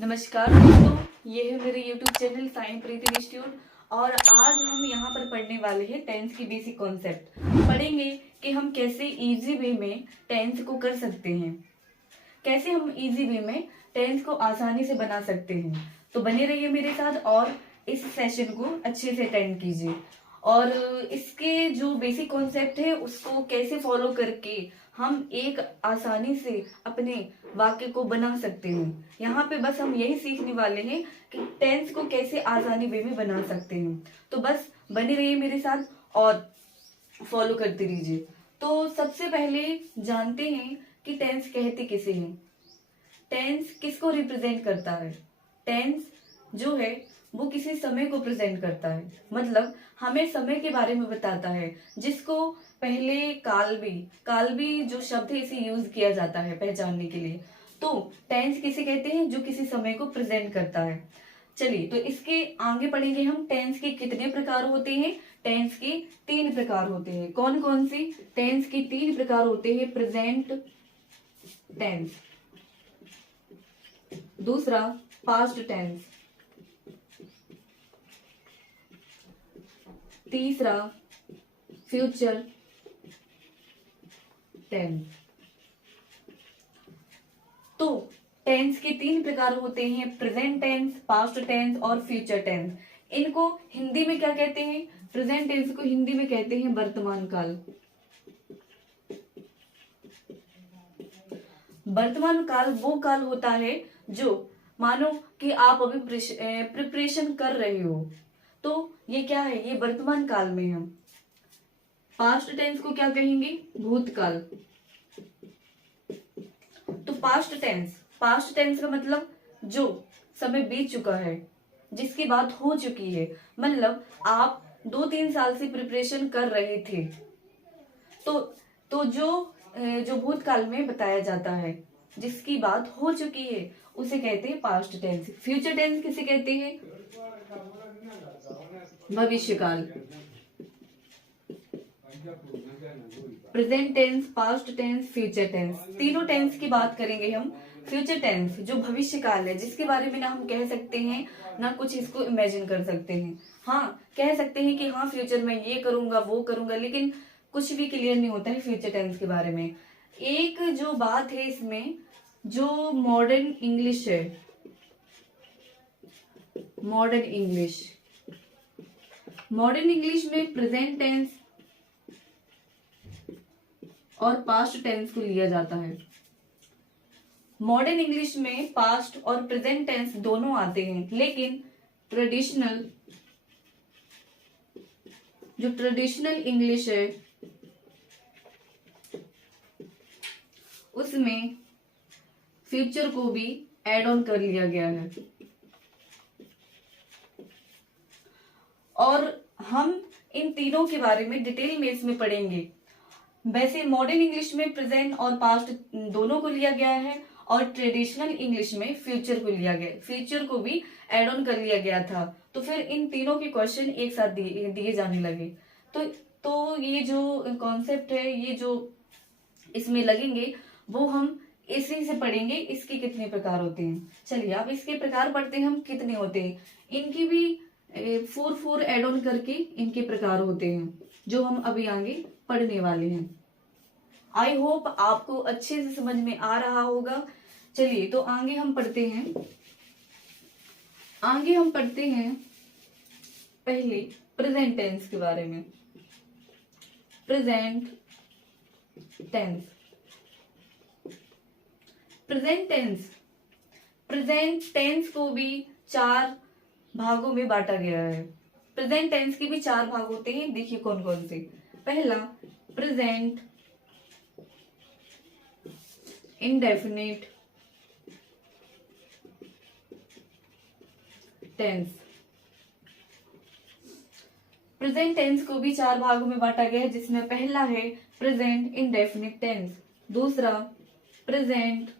नमस्कार दोस्तों, ये है मेरे YouTube चैनल साई प्रीति इंस्टीट्यूट और आज हम यहाँ पर पढ़ने वाले हैं टेंस की बेसिक कॉन्सेप्ट। पढ़ेंगे कि हम कैसे इजी वे में टेंस को कर सकते हैं, कैसे हम इजी वे में टेंस को आसानी से बना सकते हैं। तो बने रहिए मेरे साथ और इस सेशन को अच्छे से अटेंड कीजिए और इसके जो बेसिक कॉन्सेप्ट है उसको कैसे फॉलो करके हम एक आसानी से अपने वाक्य को बना सकते हैं। यहाँ पे बस हम यही सीखने वाले हैं कि टेंस को कैसे आसानी वे में बना सकते हैं। तो बस बने रहिए मेरे साथ और फॉलो करते रहिए। तो सबसे पहले जानते हैं कि टेंस कहते किसे हैं। टेंस किसको रिप्रेजेंट करता है। टेंस जो है वो किसी समय को प्रेजेंट करता है, मतलब हमें समय के बारे में बताता है, जिसको पहले काल भी जो शब्द है इसे यूज किया जाता है पहचानने के लिए। तो टेंस किसे कहते हैं, जो किसी समय को प्रेजेंट करता है। चलिए तो इसके आगे पढ़ेंगे हम टेंस के कितने प्रकार होते हैं। टेंस के 3 प्रकार होते हैं। कौन कौन से टेंस के 3 प्रकार होते हैं। प्रेजेंट टेंस, दूसरा पास्ट टेंस, तीसरा फ्यूचर टेंस। तो टेंस के 3 प्रकार होते हैं, प्रेजेंट टेंस, पास्ट टेंस और फ्यूचर टेंस। इनको हिंदी में क्या कहते हैं। प्रेजेंट टेंस को हिंदी में कहते हैं वर्तमान काल। वर्तमान काल वो काल होता है जो मानो कि आप अभी प्रिपरेशन कर रहे हो, तो ये क्या है, ये वर्तमान काल में है। पास्ट टेंस को क्या कहेंगे, भूतकाल। तो पास्ट टेंस का मतलब जो समय बीत चुका है, जिसकी बात हो चुकी है, मतलब आप 2-3 साल से प्रिपरेशन कर रहे थे, तो जो भूतकाल में बताया जाता है, जिसकी बात हो चुकी है, उसे कहते हैं पास्ट टेंस। फ्यूचर टेंस किसे कहते हैं, भविष्यकाल। Present tense, past tense, future tense, तीनों टेंस की बात करेंगे हम। फ्यूचर टेंस जो भविष्य काल है, जिसके बारे में ना हम कह सकते हैं ना कुछ इसको इमेजिन कर सकते हैं। हाँ, कह सकते हैं कि हाँ फ्यूचर में ये करूंगा वो करूंगा, लेकिन कुछ भी क्लियर नहीं होता है फ्यूचर टेंस के बारे में। एक जो बात है इसमें, जो मॉडर्न इंग्लिश है, मॉडर्न इंग्लिश में प्रेजेंट टेंस और पास्ट टेंस को लिया जाता है। मॉडर्न इंग्लिश में पास्ट और प्रेजेंट टेंस दोनों आते हैं, लेकिन ट्रेडिशनल इंग्लिश है उसमें फ्यूचर को भी ऐड ऑन कर लिया गया है। और हम इन तीनों के बारे में डिटेल में इसमें पढ़ेंगे। वैसे मॉडर्न इंग्लिश में प्रेजेंट और पास्ट दोनों को लिया गया है और ट्रेडिशनल इंग्लिश में फ्यूचर को लिया गया, फ्यूचर को भी ऐड ऑन कर लिया गया था। तो फिर इन तीनों के क्वेश्चन एक साथ दिए जाने लगे। तो ये जो कॉन्सेप्ट है, ये जो इसमें लगेंगे, वो हम इसी से पढ़ेंगे इसके कितने प्रकार होते हैं। चलिए अब इसके प्रकार पढ़ते हैं हम कितने होते हैं। इनकी भी 4 ऐड ऑन करके इनके प्रकार होते हैं, जो हम अभी आगे पढ़ने वाले हैं। आई होप आपको अच्छे से समझ में आ रहा होगा। चलिए तो आगे हम पढ़ते हैं पहले प्रेजेंट टेंस के बारे में। प्रेजेंट टेंस को भी 4 भागों में बांटा गया है। प्रेजेंट टेंस के भी 4 भाग होते हैं, देखिए कौन कौन से। पहला present indefinite tense. Present tense को भी 4 भागों में बांटा गया है, जिसमें पहला है प्रेजेंट इंडेफिनिट टेंस, दूसरा प्रेजेंट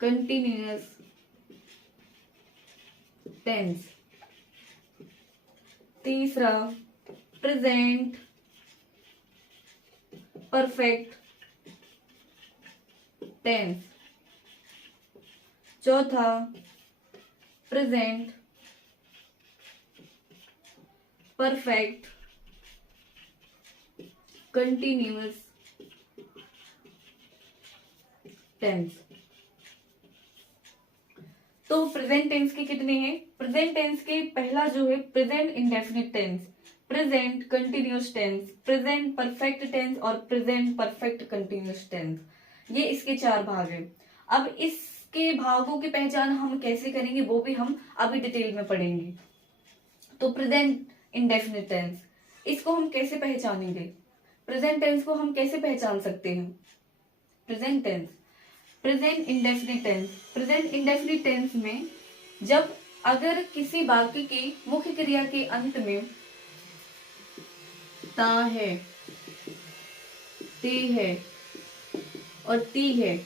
कंटिन्यूअस टेंस, तीसरा प्रेजेंट परफेक्ट टेंस, चौथा प्रेजेंट परफेक्ट कंटिन्यूअस टेंस। तो प्रेजेंट टेंस के कितने हैं? प्रेजेंट टेंस के पहला जो है present indefinite tense, present continuous tense, present perfect tense और प्रेजेंट परफेक्ट कंटिन्यूअस टेंस। ये इसके 4 भाग हैं। अब इसके भागों की पहचान हम कैसे करेंगे वो भी हम अभी डिटेल में पढ़ेंगे। तो प्रेजेंट इंडेफिनिट टेंस, इसको हम कैसे पहचानेंगे? प्रेजेंट टेंस को हम कैसे पहचान सकते हैं? Present tense, present indefinite tense. Present indefinite tense में जब अगर किसी वाक्य की मुख्य क्रिया के अंत में ता है, ते है और ती है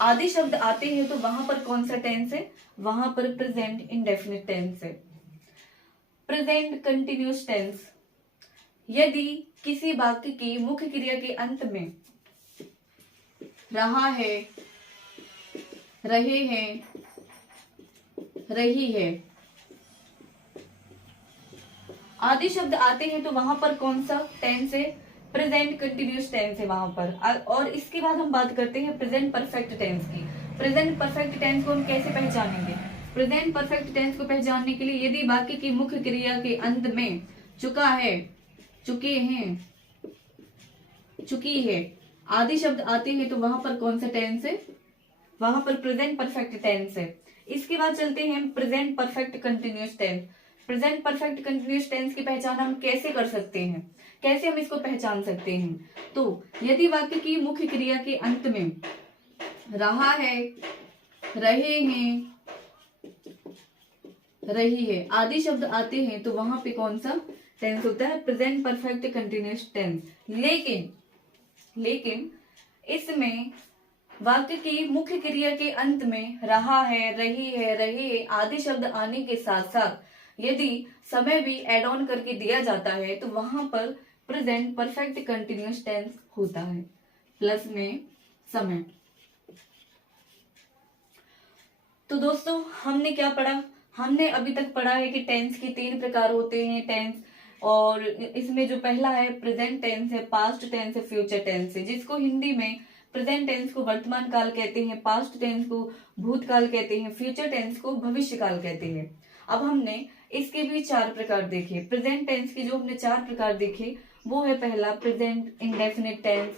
आदि शब्द आते हैं तो वहां पर कौन सा टेंस है? वहां पर प्रेजेंट इंडेफिनिट टेंस है। प्रेजेंट कंटिन्यूअस टेंस, यदि किसी वाक्य की मुख्य क्रिया के अंत में रहा है, रहे हैं, रही है आदि शब्द आते हैं तो वहां पर कौन सा टेंस है? प्रेजेंट कंटिन्यूअस टेंस है वहां पर। और इसके बाद हम बात करते हैं प्रेजेंट परफेक्ट टेंस की। प्रेजेंट परफेक्ट टेंस को हम कैसे पहचानेंगे? प्रेजेंट परफेक्ट टेंस को पहचानने के लिए यदि वाक्य की मुख्य क्रिया के अंत में चुका है, चुके हैं, चुकी है आदि शब्द आते हैं तो वहां पर कौन सा टेंस है? वहां पर प्रेजेंट परफेक्ट टेंस है। इसके बाद चलते हैं present perfect continuous tense. Present perfect continuous tense की पहचान हम कैसे कर सकते हैं? कैसे हम इसको पहचान सकते हैं? तो यदि वाक्य की मुख्य क्रिया के अंत में रहा है, रहे हैं, रही है आदि शब्द आते हैं तो वहां पे कौन सा टेंस होता है? Present perfect continuous tense. लेकिन इसमें वाक्य की मुख्य क्रिया के अंत में रहा है, रही है, रहे है आदि शब्द आने के साथ साथ यदि समय भी एड ऑन करके दिया जाता है तो वहां पर प्रेजेंट परफेक्ट कंटिन्यूअस टेंस होता है, प्लस में समय। तो दोस्तों हमने क्या पढ़ा? हमने अभी तक पढ़ा है कि टेंस के 3 प्रकार होते हैं टेंस, और इसमें जो पहला है प्रेजेंट टेंस है, पास्ट टेंस है, फ्यूचर टेंस है, जिसको हिंदी में प्रेजेंट टेंस को वर्तमान काल कहते हैं, पास्ट टेंस को भूतकाल कहते हैं, फ्यूचर टेंस को भविष्य काल कहते हैं। अब हमने इसके भी 4 प्रकार देखे। प्रेजेंट टेंस के जो हमने 4 प्रकार देखे वो है पहला प्रेजेंट इंडेफिनिट टेंस,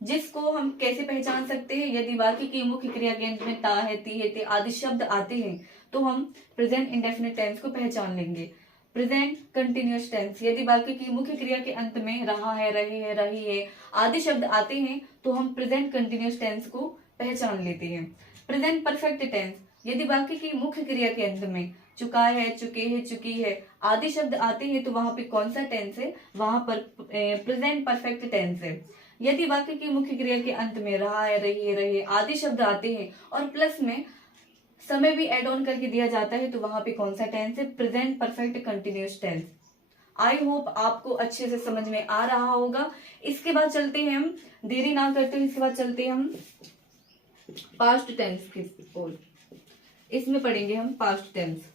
जिसको हम कैसे पहचान सकते हैं? यदि वाक्य की मुख्य क्रिया के अंत में ता है, ती है, ते आदि शब्द आते हैं तो हम प्रेजेंट इंडेफिनिट टेंस को पहचान लेंगे। प्रेजेंट कंटिन्यूअस टेंस, यदि वाक्य की मुख्य क्रिया के अंत में रहा है, रहे है, रही है आदि शब्द आते हैं तो हम प्रेजेंट कंटिन्यूअस टेंस को पहचान लेते हैं। प्रेजेंट परफेक्ट टेंस, यदि वाक्य की मुख्य क्रिया के अंत में चुका है, चुके हैं, चुकी है आदि शब्द आते हैं तो वहां पे कौन सा टेंस है? वहां पर प्रेजेंट परफेक्ट टेंस है। यदि वाक्य की मुख्य क्रिया के अंत में रहा है, रही है, रहे आदि शब्द आते हैं और प्लस में समय भी एड ऑन करके दिया जाता है तो वहां पे कौन सा टेंस है? Present perfect continuous tense. I hope आपको अच्छे से समझ में आ रहा होगा। इसके बाद चलते हैं हम, देरी ना करते हुए इसके बाद चलते हैं हम पास्ट टेंस की ओर। इसमें पढ़ेंगे हम पास्ट टेंस।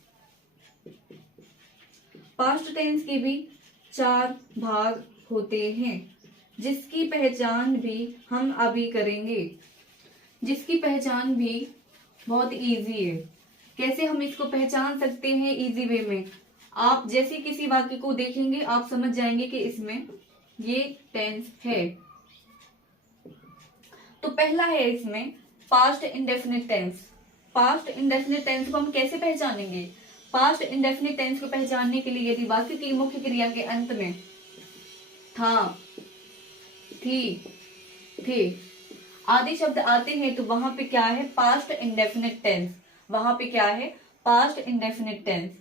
पास्ट टेंस के भी 4 भाग होते हैं जिसकी पहचान भी हम अभी करेंगे, जिसकी पहचान भी बहुत इजी है। कैसे हम इसको पहचान सकते हैं इजी वे में? आप जैसे किसी वाक्य को देखेंगे आप समझ जाएंगे कि इसमें ये टेंस है। तो पहला है इसमें past indefinite tense. Past indefinite tense को हम कैसे पहचानेंगे? पास्ट इंडेफिनिट टेंस को पहचानने के लिए यदि वाक्य की मुख्य क्रिया के अंत में था, थी, थे आदि शब्द आते हैं तो वहां पे क्या है? Past indefinite tense. वहां पे क्या है? Past indefinite tense.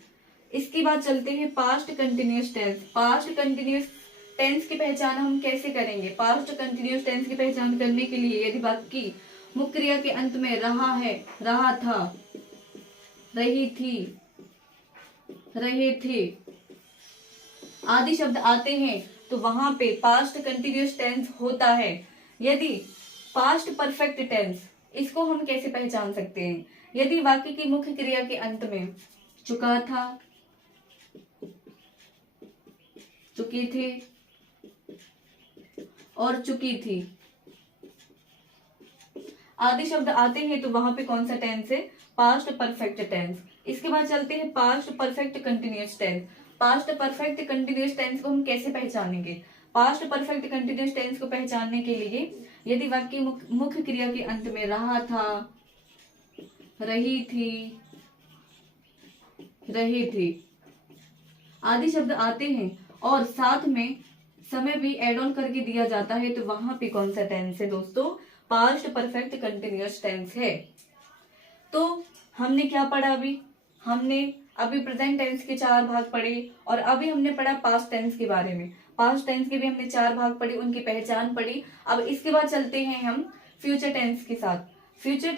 इसके बाद चलते हैं past continuous tense. Past continuous tense की पहचान हम कैसे करेंगे? पास्ट कंटिन्यूअस टेंस की पहचान करने के लिए यदि वाक्य की मुख्य क्रिया के अंत में रहा है, रहा था, रही थी, रहे थे आदि शब्द आते हैं तो वहां पे पास्ट कंटिन्यूअस टेंस होता है। यदि पास्ट परफेक्ट टेंस, इसको हम कैसे पहचान सकते हैं? यदि वाक्य की मुख्य क्रिया के अंत में चुका था, चुके थे और चुकी थी आदि शब्द आते हैं तो वहां पे कौन सा टेंस है? Past perfect tense. इसके बाद चलते हैं past perfect continuous tense. Past perfect continuous tense को हम कैसे पहचानेंगे? पास्ट परफेक्ट कंटिन्यूअस टेंस को पहचानने के लिए यदि वाक्य मुख्य क्रिया के अंत में रहा था, रही थी, रहे थे आदि शब्द आते हैं और साथ में समय भी एड ऑन करके दिया जाता है तो वहां पे कौन सा टेंस है दोस्तों? पास्ट परफेक्ट कंटिन्यूअस टेंस है। तो हमने क्या पढ़ा? हमने अभी प्रेजेंट टेंस के 4 भाग पढ़े और अभी हमने पढ़ा पास्ट टेंस के बारे में। पास्ट टेंस के भी हमने 4 भाग पढ़े, उनकी पहचान पढ़ी। अब इसके बाद चलते हैं हम फ्यूचर टेंस के साथ। फ्यूचर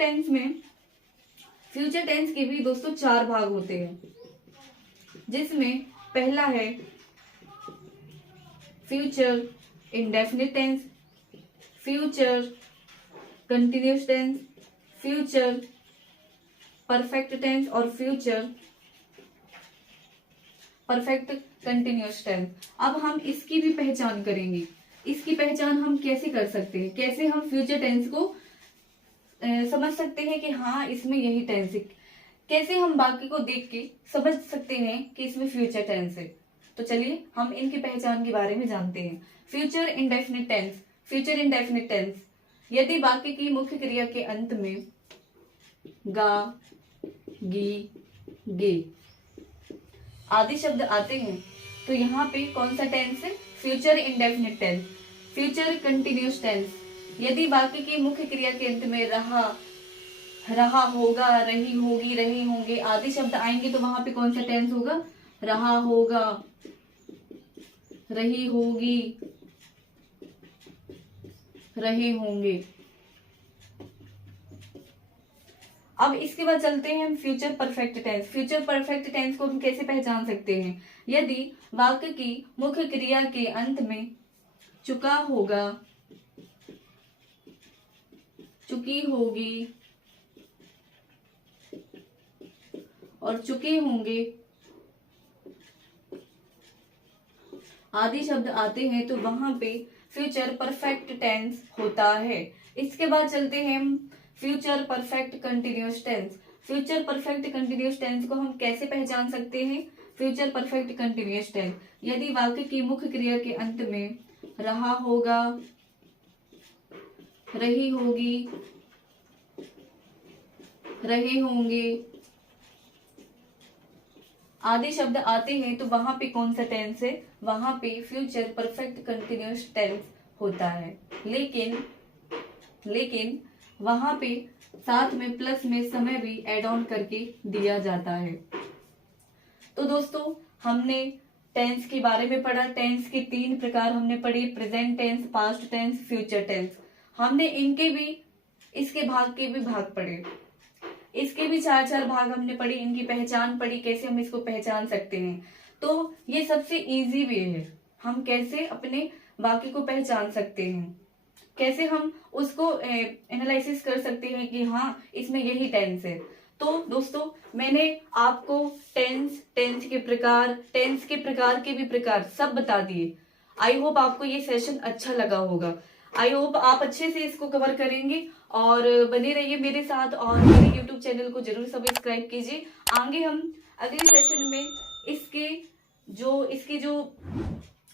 टेंस के भी दोस्तों 4 भाग होते हैं, जिसमें पहला है future indefinite tense, future continuous tense, future perfect tense और फ्यूचर परफेक्ट कंटिन्यूअस टेंस। अब हम इसकी भी पहचान करेंगे। इसकी पहचान हम कैसे कर सकते हैं? कैसे हम फ्यूचर टेंस को समझ सकते हैं कि हाँ इसमें यही टेंस है? कैसे हम बाकी को देख के समझ सकते हैं कि इसमें फ्यूचर टेंस है? तो चलिए हम इनकी पहचान के बारे में जानते हैं। Future indefinite tense. Future indefinite tense यदि वाक्य की मुख्य क्रिया के अंत में गा, गी, गे आदि शब्द आते हैं तो यहाँ पे कौन सा टेंस है? Future indefinite tense, future continuous tense. यदि वाक्य की मुख्य क्रिया के अंत में रहा, रहा होगा, रही होगी, रहे होंगे आदि शब्द आएंगे तो वहां पे कौन सा टेंस होगा? रहा होगा, रही होगी, रहे होंगे। अब इसके बाद चलते हैं हम future perfect tense. Future perfect tense को हम कैसे पहचान सकते हैं? यदि वाक्य की मुख्य क्रिया के अंत में चुका होगा, चुकी होगी और चुके होंगे आदि शब्द आते हैं तो वहां पे फ्यूचर परफेक्ट टेंस होता है। इसके बाद चलते हैं हम future perfect continuous tense. Future perfect continuous tense को हम कैसे पहचान सकते हैं? फ्यूचर परफेक्ट कंटिन्यूअस टेंस यदि वाक्य की मुख्य क्रिया के अंत में रहा होगा, रही होगी, रहे होंगे आदि शब्द आते हैं तो वहां पे कौन सा टेंस है? वहां पे फ्यूचर परफेक्ट कंटिन्यूअस टेंस होता है। लेकिन वहां पे साथ में प्लस में समय भी एड ऑन करके दिया जाता है। तो दोस्तों हमने टेंस के बारे में पढ़ा। टेंस के 3 प्रकार हमने पढ़े, present tense, past tense, future tense. हमने इनके भी, इसके भाग के भी भाग पढ़े। इसके भी 4 भाग हमने पढ़े, इनकी पहचान पढ़ी, कैसे हम इसको पहचान सकते हैं। तो ये सबसे इजी वे है, हम कैसे अपने वाक्य को पहचान सकते हैं, कैसे हम उसको एनालिसिस कर सकते हैं कि हाँ इसमें यही टेंस है। तो दोस्तों मैंने आपको टेंस के प्रकार के भी प्रकार सब बता दिए। आई होप आपको ये सेशन अच्छा लगा होगा। आई होप आप अच्छे से इसको कवर करेंगे और बने रहिए मेरे साथ और मेरे यूट्यूब चैनल को जरूर सब्सक्राइब कीजिए। आगे हम अगले सेशन में इसके जो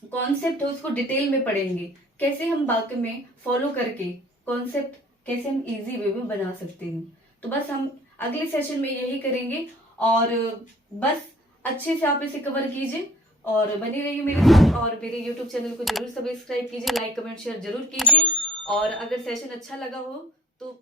कॉन्सेप्ट है उसको डिटेल में पढ़ेंगे, कैसे हम वाक्य में फॉलो करके कॉन्सेप्ट कैसे हम इजी वे में बना सकते हैं। तो बस हम अगले सेशन में यही करेंगे और बस अच्छे से आप इसे कवर कीजिए और बनी रहिए मेरे साथ और मेरे YouTube चैनल को जरूर सब्सक्राइब कीजिए, लाइक कमेंट शेयर जरूर कीजिए और अगर सेशन अच्छा लगा हो तो